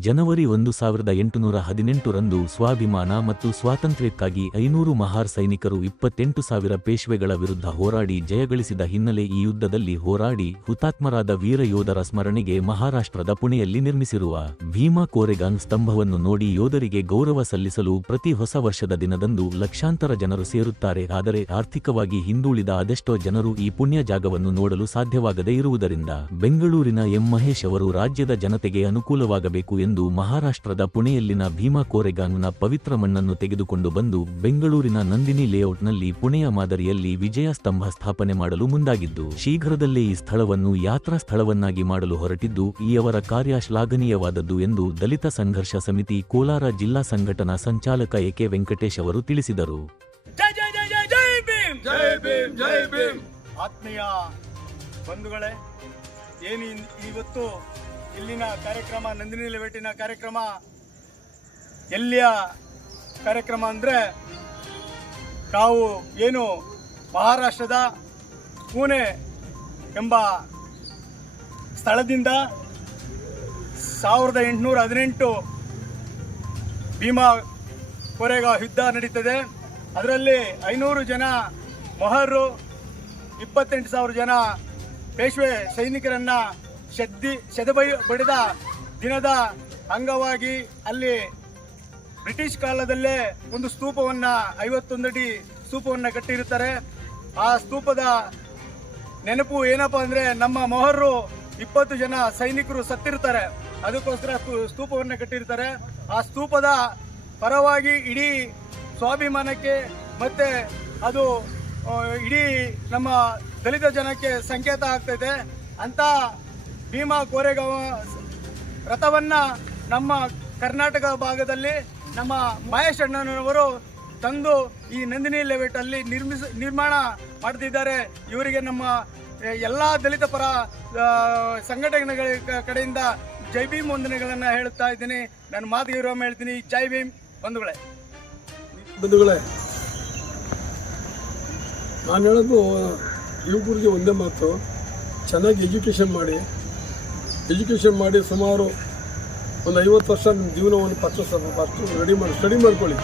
ಜನವರಿ ಒಂದು ಸಾವಿರದ ಎಂಟುನೂರ ಹದಿನೆಂಟರಂದು ಸ್ವಾಭಿಮಾನ ಮತ್ತು ಸ್ವಾತಂತ್ರ್ಯಕ್ಕಾಗಿ ಐನೂರು ಮಹಾರ್ ಸೈನಿಕರು ಇಪ್ಪತ್ತೆಂಟು ಸಾವಿರ ಪೇಶ್ವೆಗಳ ವಿರುದ್ಧ ಹೋರಾಡಿ ಜಯಗಳಿಸಿದ ಹಿನ್ನೆಲೆ ಈ ಯುದ್ಧದಲ್ಲಿ ಹೋರಾಡಿ ಹುತಾತ್ಮರಾದ ವೀರ ಯೋಧರ ಸ್ಮರಣೆಗೆ ಮಹಾರಾಷ್ಟ್ರದ ಪುಣೆಯಲ್ಲಿ ನಿರ್ಮಿಸಿರುವ ಭೀಮಾ ಕೋರೆಗಾನ್ ಸ್ತಂಭವನ್ನು ನೋಡಿ ಯೋಧರಿಗೆ ಗೌರವ ಸಲ್ಲಿಸಲು ಪ್ರತಿ ಹೊಸ ವರ್ಷದ ದಿನದಂದು ಲಕ್ಷಾಂತರ ಜನರು ಸೇರುತ್ತಾರೆ. ಆದರೆ ಆರ್ಥಿಕವಾಗಿ ಹಿಂದುಳಿದ ಅದೆಷ್ಟೋ ಜನರು ಈ ಪುಣ್ಯ ಜಾಗವನ್ನು ನೋಡಲು ಸಾಧ್ಯವಾಗದೇ ಇರುವುದರಿಂದ ಬೆಂಗಳೂರಿನ ಎಂ ಮಹೇಶ್ ಅವರು ರಾಜ್ಯದ ಜನತೆಗೆ ಅನುಕೂಲವಾಗಬೇಕು ಎಂದು ಮಹಾರಾಷ್ಟ್ರದ ಪುಣೆಯಲ್ಲಿನ ಭೀಮಾ ಕೋರೆಗಾನ್ನ ಪವಿತ್ರ ಮಣ್ಣನ್ನು ತೆಗೆದುಕೊಂಡು ಬಂದು ಬೆಂಗಳೂರಿನ ನಂದಿನಿ ಲೇಔಟ್ನಲ್ಲಿ ಪುಣೆಯ ಮಾದರಿಯಲ್ಲಿ ವಿಜಯ ಸ್ತಂಭ ಸ್ಥಾಪನೆ ಮಾಡಲು ಮುಂದಾಗಿದ್ದು ಶೀಘ್ರದಲ್ಲೇ ಈ ಸ್ಥಳವನ್ನು ಯಾತ್ರಾ ಸ್ಥಳವನ್ನಾಗಿ ಮಾಡಲು ಹೊರಟಿದ್ದು ಈ ಅವರ ಕಾರ್ಯ ಶ್ಲಾಘನೀಯವಾದದ್ದು ಎಂದು ದಲಿತ ಸಂಘರ್ಷ ಸಮಿತಿ ಕೋಲಾರ ಜಿಲ್ಲಾ ಸಂಘಟನಾ ಸಂಚಾಲಕ ಎಕೆ ವೆಂಕಟೇಶ್ ಅವರು ತಿಳಿಸಿದರು. ಜೈ ಜೈ ಜೈ ಜೈ ಜೈ ಜೈ ಭೀಮ್ ಜೈ ಭೀಮ್! ಆತ್ಮೀಯ ಬಂಧುಗಳೇ ಏನು ಇವತ್ತು ಇಲ್ಲಿನ ಕಾರ್ಯಕ್ರಮ ನಂದಿನಿ ಲೆವೆಟಿನ ಕಾರ್ಯಕ್ರಮ, ಎಲ್ಲಿಯ ಕಾರ್ಯಕ್ರಮ ಅಂದರೆ ತಾವು ಏನು ಮಹಾರಾಷ್ಟ್ರದ ಪುಣೆ ಎಂಬ ಸ್ಥಳದಿಂದ ಸಾವಿರದ ಎಂಟುನೂರ ಹದಿನೆಂಟು ಭೀಮಾ ಕೊರೆಗ ಯುದ್ಧ ನಡೀತದೆ. ಅದರಲ್ಲಿ ಐನೂರು ಜನ ಮೊಹರು, ಇಪ್ಪತ್ತೆಂಟು ಸಾವಿರ ಜನ ಪೇಶ್ವೆ ಸೈನಿಕರನ್ನ ಶದ್ದಿ ಶದಬೈ ಬಡಿದ ದಿನದ ಅಂಗವಾಗಿ ಅಲ್ಲಿ ಬ್ರಿಟಿಷ್ ಕಾಲದಲ್ಲೇ ಒಂದು ಸ್ತೂಪವನ್ನ ಐವತ್ತೊಂದಡಿ ಸ್ತೂಪವನ್ನ ಕಟ್ಟಿರುತ್ತಾರೆ. ಆ ಸ್ತೂಪದ ನೆನಪು ಏನಪ್ಪ ಅಂದರೆ ನಮ್ಮ ಮೊಹರ್ರು ಇಪ್ಪತ್ತು ಜನ ಸೈನಿಕರು ಸತ್ತಿರ್ತಾರೆ. ಅದಕ್ಕೋಸ್ಕರ ಸ್ತೂಪವನ್ನು ಕಟ್ಟಿರ್ತಾರೆ. ಆ ಸ್ತೂಪದ ಪರವಾಗಿ ಇಡೀ ಸ್ವಾಭಿಮಾನಕ್ಕೆ ಮತ್ತೆ ಅದು ಇಡೀ ನಮ್ಮ ದಲಿತ ಜನಕ್ಕೆ ಸಂಕೇತ ಆಗ್ತೈತೆ ಅಂತ ಭೀಮಾ ಕೋರೆಗಾಂವ ರಥವನ್ನ ನಮ್ಮ ಕರ್ನಾಟಕ ಭಾಗದಲ್ಲಿ ನಮ್ಮ ಮಹೇಶ್ ಅಣ್ಣನವರು ತಂದು ಈ ನಂದಿನಿ ಲೆವೆಟ್ ಅಲ್ಲಿ ನಿರ್ಮಿಸ, ನಿರ್ಮಾಣ ಮಾಡ್ತಿದ್ದಾರೆ. ಇವರಿಗೆ ನಮ್ಮ ಎಲ್ಲ ಎಲ್ಲಾ ದಲಿತ ಪರ ಸಂಘಟನೆಗಳ ಕಡೆಯಿಂದ ಜೈ ಭೀಮ್ ವಂದನೆಗಳನ್ನ ಹೇಳುತ್ತಾ ಇದ್ದೀನಿ. ನನ್ನ ಮಾತಿಗೆ ಇರೋ ಹೇಳ್ತೀನಿ. ಜೈ ಭೀಮ್ ಬಂಧುಗಳೇ. ಬಂಧುಗಳೇ, ನಾನು ಹೇಳೋದು, ಯುವಕರಿಗೆ ಒಂದೇ ಮಾತು. ಚೆನ್ನಾಗಿ ಎಜುಕೇಷನ್ ಮಾಡಿ. ಎಜುಕೇಷನ್ ಮಾಡಿ ಸುಮಾರು ಒಂದು ಐವತ್ತು ವರ್ಷ ನಿಮ್ಮ ಜೀವನವನ್ನು ಪರ್ಚೇಸ್ ಫಸ್ಟು ರೆಡಿ ಮಾಡಿ ಸ್ಟಡಿ ಮಾಡ್ಕೊಳ್ಳಿ.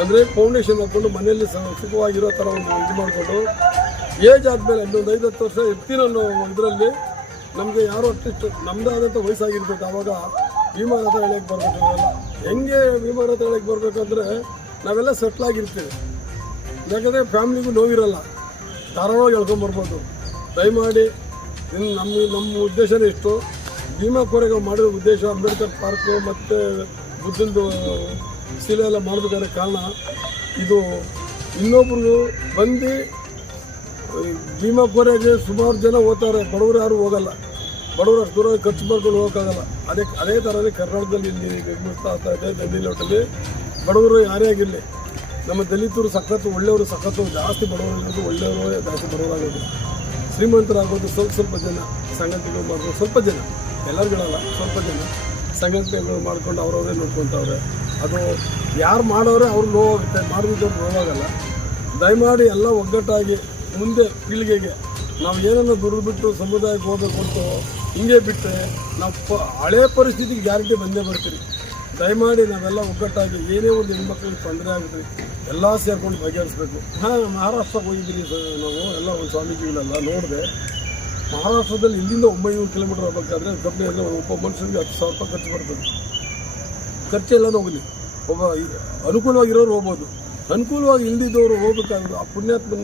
ಅಂದರೆ ಫೌಂಡೇಶನ್ ಹಾಕ್ಕೊಂಡು ಮನೆಯಲ್ಲಿ ಸುಖವಾಗಿರೋ ಥರ ಒಂದು ಇದು ಮಾಡಿಕೊಂಡು ಏಜ್ ಆದಮೇಲೆ ಇನ್ನೊಂದು ಹತ್ತು ವರ್ಷ ಇರ್ತೀರ ಇದರಲ್ಲಿ ನಮಗೆ ಯಾರೋ ಅಟ್ಲೀಸ್ಟ್ ನಮ್ಮದೇ ಆದಂಥ ವಯಸ್ಸಾಗಿರ್ಬೇಕು. ಆವಾಗ ವಿಮಾನ ಹತ್ರ ಹೇಳಕ್ಕೆ ಬರಬೇಕು ಹೆಂಗೆ ಹೆಂಗೆ ರಥ ಹೇಳಕ್ಕೆ ಬರಬೇಕಂದ್ರೆ ನಾವೆಲ್ಲ ಸೆಟ್ಲ್ ಆಗಿರ್ತೀವಿ. ಯಾಕಂದರೆ ಫ್ಯಾಮ್ಲಿಗೂ ನೋವಿರಲ್ಲ. ಧಾರಾಳವಾಗಿ ಹೇಳ್ಕೊಂಬರ್ಬೋದು ದಯಮಾಡಿ ಇನ್ನು ನಮ್ಮ ನಮ್ಮ ಉದ್ದೇಶನೇ ಇಷ್ಟು. ಭೀಮಾ ಕೋರೆಗೆ ಮಾಡಿರೋ ಉದ್ದೇಶ ಅಂಬೇಡ್ಕರ್ ಪಾರ್ಕು ಮತ್ತು ಬುದ್ಧಂದು ಶಿಲೆ ಎಲ್ಲ ಮಾಡಬೇಕಾದ ಕಾರಣ ಇದು ಇನ್ನೊಬ್ರು ಬಂದು ಭೀಮಾ ಕೋರೆಗೆ ಸುಮಾರು ಜನ ಹೋಗ್ತಾರೆ. ಬಡವರು ಯಾರು ಹೋಗಲ್ಲ. ಬಡವರು ಅಷ್ಟು ದೂರ ಖರ್ಚು ಮಾಡ್ಕೊಂಡು ಹೋಗೋಕ್ಕಾಗಲ್ಲ. ಅದೇ ಅದೇ ಥರನೇ ಕರ್ನಾಟಕದಲ್ಲಿ ಇಲ್ಲಿ ನಿರ್ಮಿಸ್ತಾ ಇದೆ ದಂಡಿ ಲೋಟಲ್ಲಿ. ಬಡವರು ಯಾರೇ ಆಗಿರಲಿ, ನಮ್ಮ ದಲಿತರು ಸಖತ್ತು, ಒಳ್ಳೆಯವರು ಸಖತ್ತು, ಜಾಸ್ತಿ ಬಡವರು ಒಳ್ಳೆಯವರು, ಜಾಸ್ತಿ ಬಡವರಾಗೋದು. ಶ್ರೀಮಂತರಾಗೋದು ಸ್ವಲ್ಪ ಸ್ವಲ್ಪ ಜನ ಸಂಗತಿಗಳು ಮಾಡೋದು ಸ್ವಲ್ಪ ಜನ. ಎಲ್ಲರಿಗಳಲ್ಲ ಸ್ವಲ್ಪ ಜನ ಸಂಘಟನೆಗಳು ಮಾಡ್ಕೊಂಡು ಅವರವರೇ ನೋಡ್ಕೊತವ್ರೆ ಅದು ಯಾರು ಮಾಡೋರೆ ಅವ್ರು ನೋವಾಗುತ್ತೆ ಮಾಡಿದ್ರು ನೋವಾಗಲ್ಲ. ದಯಮಾಡಿ ಎಲ್ಲ ಒಗ್ಗಟ್ಟಾಗಿ ಮುಂದೆ ಪೀಳಿಗೆಗೆ ನಾವು ಏನನ್ನ ದುಡಿದು ಬಿಟ್ಟು ಸಮುದಾಯಕ್ಕೆ ಹೋಗ್ಬೇಕು ಅಂತ ಹಿಂಗೆ ಬಿಟ್ಟರೆ ನಾವು ಪ, ಹಳೇ ಪರಿಸ್ಥಿತಿಗೆ ಗ್ಯಾರಂಟಿ ಬಂದೇ ಬರ್ತೀರಿ. ದಯಮಾಡಿ ನಾವೆಲ್ಲ ಒಗ್ಗಟ್ಟಾಗಿ ಏನೇ ಒಂದು ಹೆಣ್ಮಕ್ಳಿಗೆ ತೊಂದರೆ ಆಗುತ್ತೆ, ಎಲ್ಲ ಸೇರ್ಕೊಂಡು ಬಗೆಹರಿಸ್ಬೇಕು. ಹಾಂ, ಮಹಾರಾಷ್ಟ್ರಕ್ಕೆ ಹೋಗಿದ್ದೀನಿ ಸರ್ ನಾವು, ಎಲ್ಲ ಒಂದು ಸ್ವಾಮೀಜಿಗಳೆಲ್ಲ ನೋಡಿದೆ. ಮಹಾರಾಷ್ಟ್ರದಲ್ಲಿ ಇಲ್ಲಿಂದ ಒಂಬೈನೂರು ಕಿಲೋಮೀಟರ್ ಹೋಗ್ಬೇಕಾದ್ರೆ ಕಬ್ಬಿ ಅಂದರೆ ಒಬ್ಬ ಮನುಷ್ಯನಿಗೆ ಹತ್ತು ಸಾವಿರ ರೂಪಾಯಿ ಖರ್ಚು ಬರ್ತದೆ. ಖರ್ಚೆಲ್ಲ ಹೋಗಲಿ. ಒಬ್ಬ ಅನುಕೂಲವಾಗಿರೋರು ಹೋಗ್ಬೋದು. ಅನುಕೂಲವಾಗಿ ಇಲ್ದಿದ್ದವರು ಹೋಗ್ಬೇಕಾದ್ರೆ ಆ ಪುಣ್ಯಾತ್ಮನ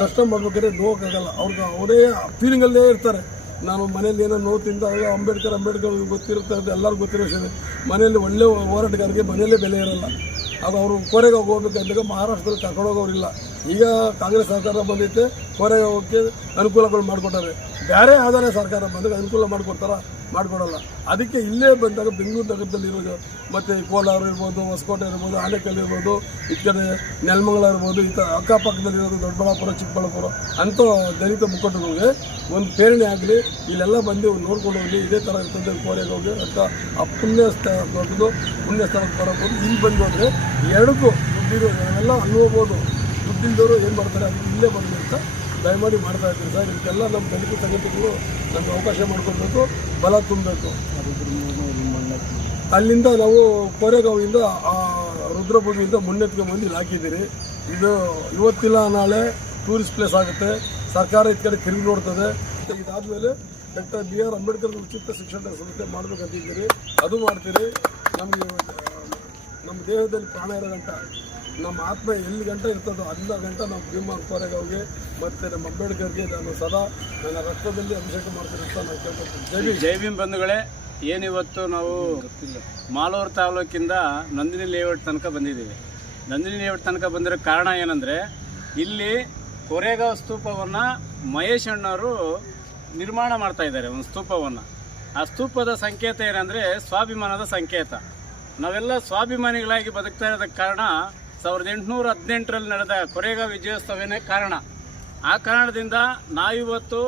ದರ್ಶನ ಮಾಡ್ಬೇಕಾದ್ರೆ ನೋವಕ್ಕಾಗಲ್ಲ. ಅವ್ರಿಗೆ ಅವರೇ ಫೀಲಿಂಗಲ್ಲೇ ಇರ್ತಾರೆ. ನಾನು ಮನೇಲಿ ಏನೋ ನೋವು ತಿಂದಾಗ ಅಂಬೇಡ್ಕರ್ ಅಂಬೇಡ್ಕರ್ ಗೊತ್ತಿರುತ್ತೆ ಅಂತ ಎಲ್ಲರಿಗೂ ಗೊತ್ತಿರೋ ವಿಷಯ ಮನೆಯಲ್ಲಿ ಒಳ್ಳೆ ಹೋರಾಟಗಾರರಿಗೆ ಮನೆಯಲ್ಲೇ ಬೆಲೆ ಇರಲ್ಲ. ಅದು ಅವರು ಕೊರೆಗೆ ಹೋಗ್ಬೇಕಂದಾಗ ಮಹಾರಾಷ್ಟ್ರದಲ್ಲಿ ಕರ್ಕೊಂಡೋಗೋರಿಲ್ಲ ಈಗ ಕಾಂಗ್ರೆಸ್ ಸರ್ಕಾರ ಬಂದೈತೆ. ಕೋರೆಗೆ ಹೋಗೋಕ್ಕೆ ಅನುಕೂಲಗಳು ಮಾಡಿಕೊಟ್ಟಾರೆ ಬೇರೆ ಆದರೆ ಸರ್ಕಾರ ಬಂದಾಗ ಅನುಕೂಲ ಮಾಡಿಕೊಡ್ತಾರ? ಮಾಡಿಕೊಡಲ್ಲ. ಅದಕ್ಕೆ ಇಲ್ಲೇ ಬಂದಾಗ ಬೆಂಗಳೂರು ನಗರದಲ್ಲಿ ಇರೋದು ಮತ್ತು ಕೋಲಾರ ಇರ್ಬೋದು, ಹೊಸಕೋಟೆ ಇರ್ಬೋದು ಆನೆಕಲ್ ಇರ್ಬೋದು, ಈ ಕಡೆ ನೆಲಮಂಗಲ ಇರ್ಬೋದು, ಈ ಥರ ಅಕ್ಕಪಕ್ಕದಲ್ಲಿರೋದು ದೊಡ್ಡಬಳ್ಳಾಪುರ, ಚಿಕ್ಕಬಳ್ಳಾಪುರ ಅಂಥ ದಲಿತ ಮುಖಂಡಗಳಿಗೆ ಒಂದು ಪ್ರೇರಣೆ ಆಗಲಿ, ಇಲ್ಲೆಲ್ಲ ಬಂದು ನೋಡ್ಕೊಂಡು ಹೋಗಲಿ, ಇದೇ ಥರ ಇರ್ತದೆ ಕೋರೆಗೆ ಹೋಗಿ ಅಂತ ಆ ಪುಣ್ಯ ಸ್ಥಳ ದೊಡ್ಡದು, ಪುಣ್ಯ ಸ್ಥಳಕ್ಕೆ ಬರೋಬೋದು ಇಲ್ಲಿ ಬಂದು ಹೋದರೆ ಎರಡಕ್ಕೂ ದುಡ್ಡಿರೋ ಎಲ್ಲ ಅನ್ಬೋದು ದುಡ್ಡಿಲ್ದವರು ಏನು ಮಾಡ್ತಾರೆ? ಅದು ಇಲ್ಲೇ ಬಂದು ಅಂತ ದಯಮಾಡಿ ಮಾಡ್ತಾ ಇದ್ದೀವಿ ಸರ್. ಇದಕ್ಕೆಲ್ಲ ನಮ್ಮ ದಲಿತ ಸಂಘಟನೆಗಳು ನಮಗೆ ಅವಕಾಶ ಮಾಡಿಕೊಡ್ಬೇಕು, ಬಲ ತುಂಬಬೇಕು. ಅಲ್ಲಿಂದ ನಾವು ಕೋರೆಗಾವಿಂದ ರುದ್ರಭೂಮಿಯಿಂದ ಮುನ್ನೆತ್ಕೊಂಡು ಬಂದು ಇಲ್ಲಿ ಹಾಕಿದ್ದೀರಿ. ಇದು ಇವತ್ತಿಲ್ಲ ನಾಳೆ ಟೂರಿಸ್ಟ್ ಪ್ಲೇಸ್ ಆಗುತ್ತೆ. ಸರ್ಕಾರ ಈ ಕಡೆ ತಿರುಗಿ ನೋಡ್ತದೆ. ಇದಾದಮೇಲೆ ಡಾಕ್ಟರ್ ಬಿ ಆರ್ ಅಂಬೇಡ್ಕರ್ ಉಚಿತ ಶಿಕ್ಷಣ ಸಂಸ್ಥೆ ಮಾಡಬೇಕಂತಿದ್ದೀರಿ ಅದು ಮಾಡ್ತೀರಿ. ನಮಗೆ ನಮ್ಮ ದೇಹದಲ್ಲಿ ಪ್ರಾಣ ಇರೋ ನಮ್ಮ ಆತ್ಮ ಎಲ್ಲಿ ಗಂಟ ಇರ್ತದೋ ಅಲ್ಲ ಗಂಟ ನಾವು ಭೀಮಾ ಹೋಗಿ ಮತ್ತೆ ನಮ್ಮ ಅಂಬೇಡ್ಕರ್ಗೆ ನಾನು ಸದಾ ನನ್ನ ರಕ್ತದಲ್ಲಿ ಅಭಿಷೇಕ ಮಾಡ್ತೀನಿ ಅಂತ ನಾನು ಕೇಳ್ಕೊಳ್ತೀನಿ ಜೈ ಭೀಮ್. ಜೈ ಭೀಮ್ ಬಂಧುಗಳೇ ಏನಿವತ್ತು ನಾವು ಮಾಲೂರು ತಾಲೂಕಿಂದ ನಂದಿನಿ ಲೇಔಟ್ ತನಕ ಬಂದಿದ್ದೀವಿ. ನಂದಿನಿ ಲೇಔಟ್ ತನಕ ಬಂದಿರೋ ಕಾರಣ ಏನಂದರೆ, ಇಲ್ಲಿ ಕೊರೆಗಾವ್ ಸ್ತೂಪವನ್ನು ಮಹೇಶ್ ಅಣ್ಣವರು ನಿರ್ಮಾಣ ಮಾಡ್ತಾ ಇದ್ದಾರೆ, ಒಂದು ಸ್ತೂಪವನ್ನು. ಆ ಸ್ತೂಪದ ಸಂಕೇತ ಏನಂದರೆ ಸ್ವಾಭಿಮಾನದ ಸಂಕೇತ. ನಾವೆಲ್ಲ ಸ್ವಾಭಿಮಾನಿಗಳಾಗಿ ಬದುಕ್ತಾ ಇರೋದಕ್ಕೆ ಕಾರಣ ಸಾವಿರದ ಎಂಟುನೂರ ಹದಿನೆಂಟರಲ್ಲಿ ನಡೆದ ಕೊರೆಗಾ ವಿಜಯೋತ್ಸವನೇ ಕಾರಣ. ಆ ಕಾರಣದಿಂದ ನಾವಿವತ್ತು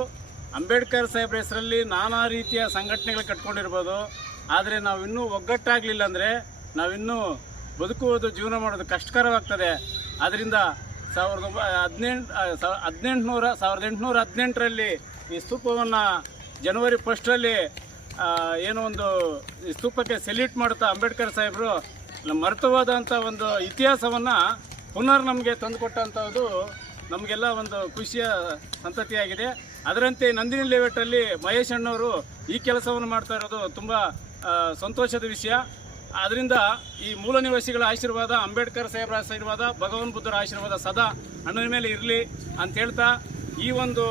ಅಂಬೇಡ್ಕರ್ ಸಾಹೇಬ್ರ ಹೆಸರಲ್ಲಿ ನಾನಾ ರೀತಿಯ ಸಂಘಟನೆಗಳು ಕಟ್ಕೊಂಡಿರ್ಬೋದು. ಆದರೆ ನಾವಿನ್ನೂ ಒಗ್ಗಟ್ಟಾಗಲಿಲ್ಲ ಅಂದರೆ ನಾವಿನ್ನೂ ಬದುಕುವುದು ಜೀವನ ಮಾಡೋದು ಕಷ್ಟಕರವಾಗ್ತದೆ. ಆದ್ದರಿಂದ ಸಾವಿರದ ಹದಿನೆಂಟು ಹದಿನೆಂಟುನೂರ ಸಾವಿರದ ಎಂಟುನೂರ ಹದಿನೆಂಟರಲ್ಲಿ ಈ ಸ್ತೂಪವನ್ನು ಜನವರಿ ಫಸ್ಟಲ್ಲಿ ಏನೋ ಒಂದು ಸ್ತೂಪಕ್ಕೆ ಸೆಲ್ಯೂಟ್ ಮಾಡುತ್ತಾ ಅಂಬೇಡ್ಕರ್ ಸಾಹೇಬರು ಮರ್ತವಾದಂಥ ಒಂದು ಇತಿಹಾಸವನ್ನು ಪುನರ್ ನಮಗೆ ತಂದುಕೊಟ್ಟಂಥದ್ದು ನಮಗೆಲ್ಲ ಒಂದು ಖುಷಿಯ ಸಂತತಿಯಾಗಿದೆ. ಅದರಂತೆ ನಂದಿನಿ ಲೇಔಟಲ್ಲಿ ಮಹೇಶ್ ಅಣ್ಣವರು ಈ ಕೆಲಸವನ್ನು ಮಾಡ್ತಾ ಇರೋದು ತುಂಬ ಸಂತೋಷದ ವಿಷಯ. ಅದರಿಂದ ಈ ಮೂಲ ನಿವಾಸಿಗಳ ಆಶೀರ್ವಾದ, ಅಂಬೇಡ್ಕರ್ ಸಾಹೇಬರ ಆಶೀರ್ವಾದ, ಭಗವಾನ್ ಬುದ್ಧರ ಆಶೀರ್ವಾದ ಸದಾ ಅಣ್ಣನ ಮೇಲೆ ಇರಲಿ ಅಂತ ಹೇಳ್ತಾ ಈ ಒಂದು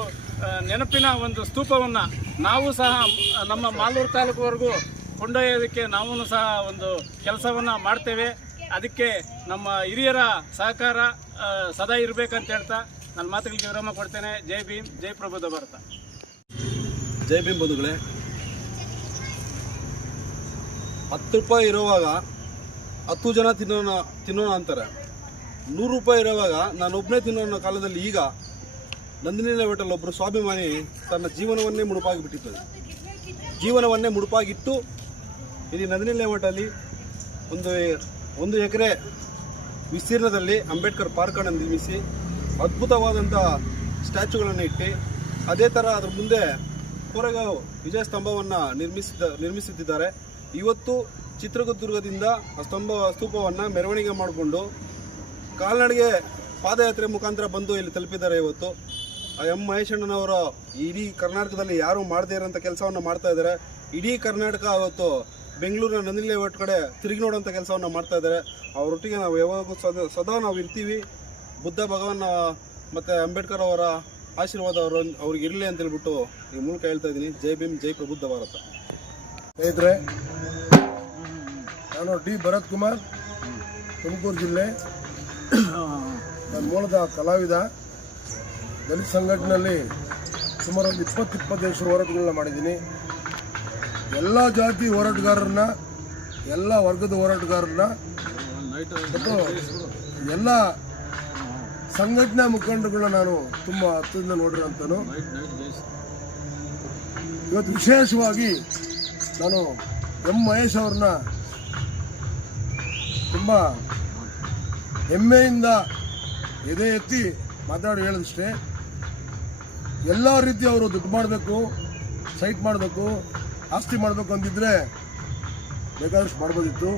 ನೆನಪಿನ ಒಂದು ಸ್ತೂಪವನ್ನು ನಾವು ಸಹ ನಮ್ಮ ಮಾಲೂರು ತಾಲೂಕುವರೆಗೂ ಕೊಂಡೊಯ್ಯೋದಕ್ಕೆ ನಾವೂ ಸಹ ಒಂದು ಕೆಲಸವನ್ನು ಮಾಡ್ತೇವೆ. ಅದಕ್ಕೆ ನಮ್ಮ ಹಿರಿಯರ ಸಹಕಾರ ಸದಾ ಇರಬೇಕಂತ ಹೇಳ್ತಾ ನನ್ನ ಮಾತುಗಳಿಗೆ ವಿರಾಮ ಕೊಡ್ತೇನೆ. ಜೈ ಭೀಮ್, ಜೈ ಪ್ರಬುದ್ಧ ಭಾರತ. ಜೈ ಭೀಮ್ ಬಂಧುಗಳೇ, ಹತ್ತು ರೂಪಾಯಿ ಇರುವಾಗ ಹತ್ತು ಜನ ತಿನ್ನೋಣ ತಿನ್ನೋಣ ಅಂತಾರೆ. ನೂರು ರೂಪಾಯಿ ಇರುವಾಗ ನಾನು ಒಬ್ಬನೇ ತಿನ್ನೋ ಕಾಲದಲ್ಲಿ ಈಗ ನಂದಿನಿ ಬೆಟ್ಟಲ್ಲಿ ಒಬ್ಬರು ಸ್ವಾಭಿಮಾನಿ ತನ್ನ ಜೀವನವನ್ನೇ ಮುಡುಪಾಗಿ ಬಿಟ್ಟಿದ್ದಾರೆ ಜೀವನವನ್ನೇ ಮುಡುಪಾಗಿಟ್ಟು ಇಲ್ಲಿ ನಂದಿನಿ ಲೇಔಟಲ್ಲಿ ಒಂದು ಒಂದು ಎಕರೆ ವಿಸ್ತೀರ್ಣದಲ್ಲಿ ಅಂಬೇಡ್ಕರ್ ಪಾರ್ಕನ್ನು ನಿರ್ಮಿಸಿ ಅದ್ಭುತವಾದಂಥ ಸ್ಟ್ಯಾಚುಗಳನ್ನು ಇಟ್ಟು ಅದೇ ಥರ ಅದ್ರ ಮುಂದೆ ಕೋರೆಗಾಂವ್ ವಿಜಯ ಸ್ತಂಭವನ್ನು ನಿರ್ಮಿಸಿದ, ನಿರ್ಮಿಸುತ್ತಿದ್ದಾರೆ. ಇವತ್ತು ಚಿತ್ರದುರ್ಗದಿಂದ ಆ ಸ್ತಂಭ, ಸ್ತೂಪವನ್ನು ಮೆರವಣಿಗೆ ಮಾಡಿಕೊಂಡು ಕಾಲ್ನಡಿಗೆ ಪಾದಯಾತ್ರೆ ಮುಖಾಂತರ ಬಂದು ಇಲ್ಲಿ ತಲುಪಿದ್ದಾರೆ ಇವತ್ತು. ಎಂ ಮಹೇಶಣ್ಣನವರು ಇಡೀ ಕರ್ನಾಟಕದಲ್ಲಿ ಯಾರು ಮಾಡದೇ ಇರೋಂಥ ಕೆಲಸವನ್ನು ಮಾಡ್ತಾ ಇದ್ದಾರೆ. ಇಡೀ ಕರ್ನಾಟಕ ಅವತ್ತು ಬೆಂಗಳೂರಿನ ನಂದಿನಿ ಒಟ್ಟು ಕಡೆ ತಿರುಗಿ ನೋಡುವಂಥ ಕೆಲಸವನ್ನು ಮಾಡ್ತಾ ಇದ್ದಾರೆ ಅವರೊಟ್ಟಿಗೆ ನಾವು ಯಾವಾಗಲೂ ಸದಾ ಸದಾ ನಾವು ಇರ್ತೀವಿ. ಬುದ್ಧ ಭಗವಾನ್ ಮತ್ತು ಅಂಬೇಡ್ಕರ್ ಅವರ ಆಶೀರ್ವಾದ ಅವರು ಅವ್ರಿಗೆ ಇರಲಿ ಅಂತ ಹೇಳ್ಬಿಟ್ಟು ಈ ಮೂಲಕ ಹೇಳ್ತಾ ಇದ್ದೀನಿ. ಜೈ ಭೀಮ್, ಜೈ ಪ್ರಬುದ್ಧ ಭಾರತ. ಸ್ನೇಹಿತರೆ, ನಾನು ಡಿ. ಭರತ್ ಕುಮಾರ್, ತುಮಕೂರು ಜಿಲ್ಲೆ ನನ್ನ ಮೂಲದ ಕಲಾವಿದ. ದಲಿತ ಸಂಘಟನೆಯಲ್ಲಿ ಸುಮಾರು ಒಂದು ಇಪ್ಪತ್ತು ವರ್ಷ ಹೋರಾಟಗಳನ್ನ ಮಾಡಿದ್ದೀನಿ. ಎಲ್ಲ ಜಾತಿ ಹೋರಾಟಗಾರರನ್ನ, ಎಲ್ಲ ವರ್ಗದ ಹೋರಾಟಗಾರರನ್ನ, ಮತ್ತು ಎಲ್ಲ ಸಂಘಟನಾ ಮುಖಂಡಗಳನ್ನ ನಾನು ತುಂಬ ಹತ್ತಿರದಿಂದ ನೋಡಿರೋಂಥನು. ಇವತ್ತು ವಿಶೇಷವಾಗಿ ನಾನು ಎಂ ಮಹೇಶ್ ಅವ್ರನ್ನ ತುಂಬ ಹೆಮ್ಮೆಯಿಂದ ಎದೆ ಎತ್ತಿ ಮಾತಾಡಿ ಹೇಳಿದಷ್ಟೇ. ಎಲ್ಲ ರೀತಿ ಅವರು ದುಡ್ಡು ಮಾಡಬೇಕು, ಸೈಟ್ ಮಾಡಬೇಕು ಆಸ್ತಿ ಮಾಡಬೇಕು ಅಂತಿದ್ರೆ ಬೇಕಾದಷ್ಟು ಮಾಡ್ಬೋದಿತ್ತು.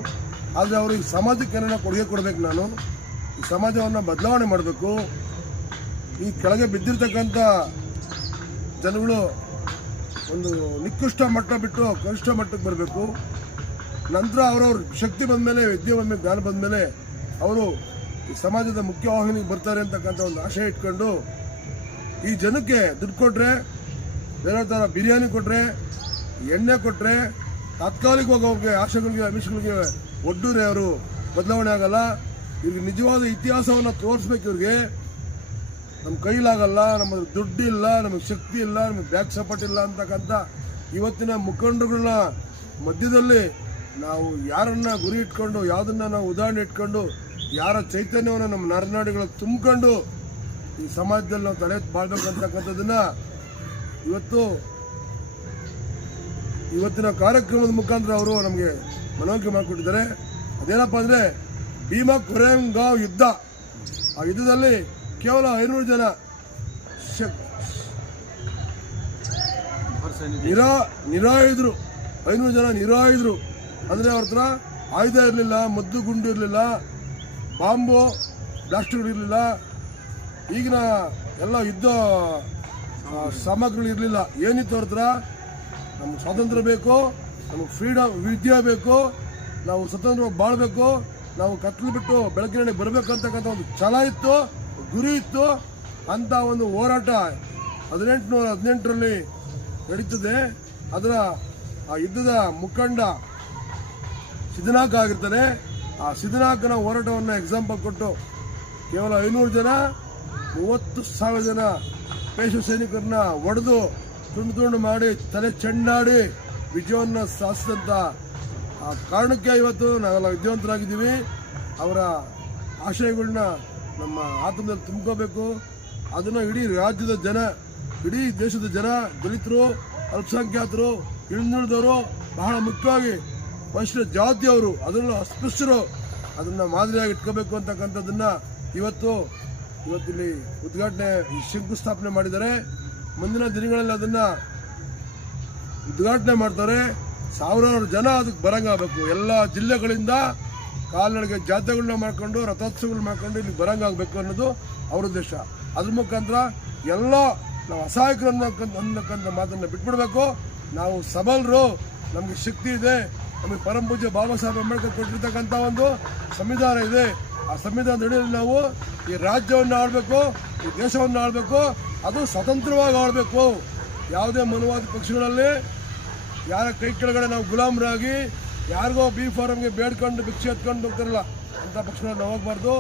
ಆದರೆ ಅವರು ಈ ಸಮಾಜಕ್ಕೆ ಏನೇನೋ ಕೊಡುಗೆ ಕೊಡಬೇಕು ನಾನು. ಈ ಸಮಾಜವನ್ನು ಬದಲಾವಣೆ ಮಾಡಬೇಕು. ಈ ಕೆಳಗೆ ಬಿದ್ದಿರ್ತಕ್ಕಂಥ ಜನಗಳು ಒಂದು ನಿಕೃಷ್ಟ ಮಟ್ಟ ಬಿಟ್ಟು ಕನಿಷ್ಠ ಮಟ್ಟಕ್ಕೆ ಬರಬೇಕು. ನಂತರ ಅವರವ್ರ ಶಕ್ತಿ ಬಂದಮೇಲೆ, ವಿದ್ಯೆ ಬಂದಮೇಲೆ, ಜ್ಞಾನ ಬಂದಮೇಲೆ ಅವರು ಈ ಸಮಾಜದ ಮುಖ್ಯ ವಾಹಿನಿಗೆ ಬರ್ತಾರೆ ಅಂತಕ್ಕಂಥ ಒಂದು ಆಶೆ ಇಟ್ಕೊಂಡು ಈ ಜನಕ್ಕೆ ದುಡ್ಡು ಕೊಟ್ಟರೆ ಬೇರೆ ಥರ ಬಿರಿಯಾನಿ ಕೊಟ್ಟರೆ ಎಣ್ಣೆ ಕೊಟ್ಟರೆ ತಾತ್ಕಾಲಿಕವಾಗಿ ಅವ್ರಿಗೆ ಆಶೆಗಳಿಗೆ, ಅಮಿಷಗಳಿಗೆ ಒಡ್ಡೂರೆ ಅವರು. ಬದಲಾವಣೆ ಆಗಲ್ಲ. ಇವ್ರಿಗೆ ನಿಜವಾದ ಇತಿಹಾಸವನ್ನು ತೋರಿಸ್ಬೇಕು ಇವ್ರಿಗೆ. ನಮ್ಮ ಕೈಲಾಗಲ್ಲ ನಮ್ಮ ದುಡ್ಡಿಲ್ಲ, ನಮಗೆ ಶಕ್ತಿ ಇಲ್ಲ, ನಮಗೆ ಬ್ಯಾಕ್ ಸಪೋರ್ಟ್ ಇಲ್ಲ ಅಂತಕ್ಕಂಥ ಇವತ್ತಿನ ಮುಖಂಡರುಗಳನ್ನ ಮಧ್ಯದಲ್ಲಿ ನಾವು ಯಾರನ್ನ ಗುರಿ ಇಟ್ಕೊಂಡು, ಯಾವುದನ್ನ ನಾವು ಉದಾಹರಣೆ ಇಟ್ಕೊಂಡು, ಯಾರ ಚೈತನ್ಯವನ್ನು ನಮ್ಮ ನರನಾಡಿಗಳು ತುಂಬಿಕೊಂಡು ಈ ಸಮಾಜದಲ್ಲಿ ನಾವು ತಲೆ ಬಾಳ್ಬೇಕು ಇವತ್ತು ಇವತ್ತಿನ ಕಾರ್ಯಕ್ರಮದ ಮುಖಾಂತರ ಅವರು ನಮಗೆ ಮನವರಿಕೆ ಮಾಡಿಕೊಟ್ಟಿದ್ದಾರೆ. ಅದೇನಪ್ಪ ಅಂದರೆ, ಭೀಮಾ ಕೊರೆಂಗಾವ್ ಯುದ್ಧ. ಆ ಯುದ್ಧದಲ್ಲಿ ಕೇವಲ ಐನೂರು ಜನ ನಿರಾ ನಿರಾಯುಧರು ಐನೂರು ಜನ ನಿರಾಯುಧರು ಅಂದರೆ ಅವ್ರ ಹತ್ರ ಆಯುಧ ಇರಲಿಲ್ಲ, ಮದ್ದು ಗುಂಡು ಇರಲಿಲ್ಲ, ಬಾಂಬು ಬ್ಲಾಸ್ಟ್ಗಳಿರಲಿಲ್ಲ ಈಗಿನ ಎಲ್ಲ ಯುದ್ಧ ಸಾಮಗ್ರಿಗಳು ಇರಲಿಲ್ಲ. ಏನಿತ್ತು ಅವ್ರ ಹತ್ರ? ನಮ್ಗೆ ಸ್ವಾತಂತ್ರ್ಯ ಬೇಕು, ನಮಗೆ ಫ್ರೀಡಮ್ ವಿದ್ಯೆ ಬೇಕು, ನಾವು ಸ್ವತಂತ್ರವಾಗಿ ಬಾಳಬೇಕು, ನಾವು ಕತ್ಲು ಬಿಟ್ಟು ಬೆಳಕಿನ ಬರಬೇಕು ಅಂತಕ್ಕಂಥ ಒಂದು ಛಲ ಇತ್ತು, ಗುರಿ ಇತ್ತು. ಅಂತ ಒಂದು ಹೋರಾಟ ಹದಿನೆಂಟುನೂರ ಹದಿನೆಂಟರಲ್ಲಿ ನಡೀತದೆ. ಅದರ ಆ ಯುದ್ಧದ ಮುಖಂಡ ಸಿದ್ದನಾಕ ಆಗಿರ್ತಾನೆ. ಆ ಸಿದ್ದನಾಕನ ಹೋರಾಟವನ್ನು ಎಕ್ಸಾಂಪಲ್ ಕೊಟ್ಟು ಕೇವಲ ಐನೂರು ಜನ, ಮೂವತ್ತು ಸಾವಿರ ಜನ ಪೇಶು ಸೈನಿಕರನ್ನ ಒಡೆದು ತುಂಡು ತುಂಡು ಮಾಡಿ, ತಲೆ ಚೆಂಡಾಡಿ ವಿಜಯವನ್ನು ಸಾಧಿಸಿದಂಥ ಆ ಕಾರಣಕ್ಕೆ ಇವತ್ತು ನಾವೆಲ್ಲ ವಿದ್ಯಾವಂತರಾಗಿದ್ದೀವಿ. ಅವರ ಆಶಯಗಳನ್ನ ನಮ್ಮ ಆತ್ಮದಲ್ಲಿ ತುಂಬ್ಕೋಬೇಕು. ಅದನ್ನು ಇಡೀ ರಾಜ್ಯದ ಜನ, ಇಡೀ ದೇಶದ ಜನ, ದಲಿತರು, ಅಲ್ಪಸಂಖ್ಯಾತರು, ಹಿಂದುಳಿದವರು ಬಹಳ ಮುಖ್ಯವಾಗಿ ಪರಿಶಿಷ್ಟ ಜಾತಿಯವರು ಅದನ್ನು ಅಸ್ಪೃಶ್ಯರು ಅದನ್ನು ಮಾದರಿಯಾಗಿ ಇಟ್ಕೋಬೇಕು ಅಂತಕ್ಕಂಥದ್ದನ್ನು ಇವತ್ತು, ಇವತ್ತಿಲ್ಲಿ ಉದ್ಘಾಟನೆ ಶಂಕುಸ್ಥಾಪನೆ ಮಾಡಿದ್ದಾರೆ. ಮುಂದಿನ ದಿನಗಳಲ್ಲಿ ಅದನ್ನು ಉದ್ಘಾಟನೆ ಮಾಡ್ತಾರೆ. ಸಾವಿರಾರು ಜನ ಅದಕ್ಕೆ ಬರಂಗಾಗಬೇಕು. ಎಲ್ಲ ಜಿಲ್ಲೆಗಳಿಂದ ಕಾಲ್ನಡಿಗೆ ಜಾತ್ರೆಗಳನ್ನ ಮಾಡ್ಕೊಂಡು ರಥೋತ್ಸವಗಳು ಮಾಡ್ಕೊಂಡು ಇಲ್ಲಿ ಬರಂಗಾಗಬೇಕು ಅನ್ನೋದು ಅವ್ರ ಉದ್ದೇಶ. ಅದ್ರ ಮುಖಾಂತರ ಎಲ್ಲ ನಾವು ಅಸಹಾಯಕರು ಅನ್ನೋಕ್ಕಂಥ ಅನ್ನಕ್ಕಂಥ ಮಾತನ್ನು ಬಿಟ್ಬಿಡ್ಬೇಕು. ನಾವು ಸಬಲರು. ನಮಗೆ ಶಕ್ತಿ ಇದೆ. ನಮಗೆ ಪರಮಪೂಜ್ಯ ಬಾಬಾ ಸಾಹೇಬ್ ಅಂಬೇಡ್ಕರ್ ಕೊಟ್ಟಿರ್ತಕ್ಕಂಥ ಒಂದು ಸಂವಿಧಾನ ಇದೆ. ಆ ಸಂವಿಧಾನದ ಅಡಿಯಲ್ಲಿ ನಾವು ಈ ರಾಜ್ಯವನ್ನು ಆಳಬೇಕು, ಈ ದೇಶವನ್ನು ಆಳಬೇಕು. ಅದು ಸ್ವತಂತ್ರವಾಗಿ ಆಡಬೇಕು. ಯಾವುದೇ ಮನವಾದ ಪಕ್ಷಗಳಲ್ಲಿ ಯಾರ ಕೈ ಕೆಳಗಡೆ ನಾವು ಗುಲಾಮರಾಗಿ, ಯಾರಿಗೋ ಬಿ ಫಾರಮ್ಗೆ ಬೇಡ್ಕೊಂಡು ಭಿಕ್ಷೆ ಎತ್ಕೊಂಡು ಹೋಗ್ತಾರಲ್ಲ, ಅಂಥ ಪಕ್ಷಗಳನ್ನ ನಾವು ಹೋಗಬಾರ್ದು.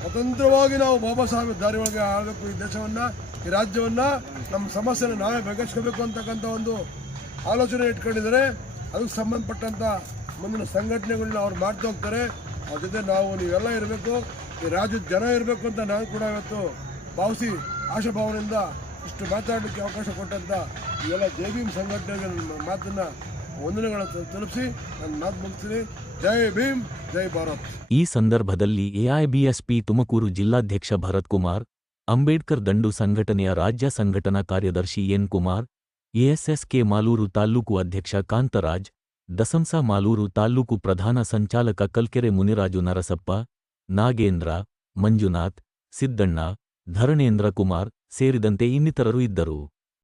ಸ್ವತಂತ್ರವಾಗಿ ನಾವು ಬಾಬಾ ಸಾಹೇಬ್ ದಾರಿ ಒಳಗೆ ಆಡಬೇಕು ಈ ದೇಶವನ್ನು, ಈ ರಾಜ್ಯವನ್ನು. ನಮ್ಮ ಸಮಸ್ಯೆನ ನಾವೇ ಬಗೆಹರಿಸ್ಕೋಬೇಕು ಅಂತಕ್ಕಂಥ ಒಂದು ಆಲೋಚನೆ ಇಟ್ಕೊಂಡಿದ್ದಾರೆ. ಅದಕ್ಕೆ ಸಂಬಂಧಪಟ್ಟಂಥ ಮುಂದಿನ ಸಂಘಟನೆಗಳನ್ನ ಅವ್ರು ಮಾಡ್ತಾ ಹೋಗ್ತಾರೆ. ಅದ್ರ ಜೊತೆ ನಾವು ನೀವೆಲ್ಲ ಇರಬೇಕು. ಈ ರಾಜ್ಯದ ಜನ ಇರಬೇಕು ಅಂತ ನಾನು ಕೂಡ ಇವತ್ತು ಭಾವಿಸಿ ಆಶಾಭಾವನೆಯಿಂದ ಇಷ್ಟು ಮಾತಾಡಲಿಕ್ಕೆ ಅವಕಾಶ ಕೊಟ್ಟಂತ ಇವೆಲ್ಲ ಜೈ ಭೀಮ್ ಸಂಘಟನೆಗೆ ನನ್ನ ಮಾತನ್ನ ವಂದನೆಗಳನ್ನು ತಲುಪಿಸಿ ನನ್ನ ಮಾತು ಮುಗಿಸ್ತೀನಿ. ಜೈ ಭೀಮ್, ಜೈ ಭಾರತ್. ಈ ಸಂದರ್ಭದಲ್ಲಿ ಎಐಬಿಎಸ್ಪಿ ತುಮಕೂರು ಜಿಲ್ಲಾಧ್ಯಕ್ಷ ಭರತ್ ಕುಮಾರ್, ಅಂಬೇಡ್ಕರ್ ದಂಡು ಸಂಘಟನೆಯ ರಾಜ್ಯ ಸಂಘಟನಾ ಕಾರ್ಯದರ್ಶಿ ಎನ್ ಕುಮಾರ್ ಎಎಸ್ಎಸ್ಕೆ ಮಾಲೂರು ತಾಲ್ಲೂಕು ಅಧ್ಯಕ್ಷ ಕಾಂತರಾಜ್, ದಸಂಸ ಮಾಲೂರು ತಾಲ್ಲೂಕು ಪ್ರಧಾನ ಸಂಚಾಲಕ ಕಲ್ಕೆರೆ ಮುನಿರಾಜು ನರಸಪ್ಪ, ನಾಗೇಂದ್ರ, ಮಂಜುನಾಥ್, ಸಿದ್ದಣ್ಣ ಧರಣೇಂದ್ರ ಕುಮಾರ್ ಸೇರಿದಂತೆ ಇನ್ನಿತರರು ಇದ್ದರು.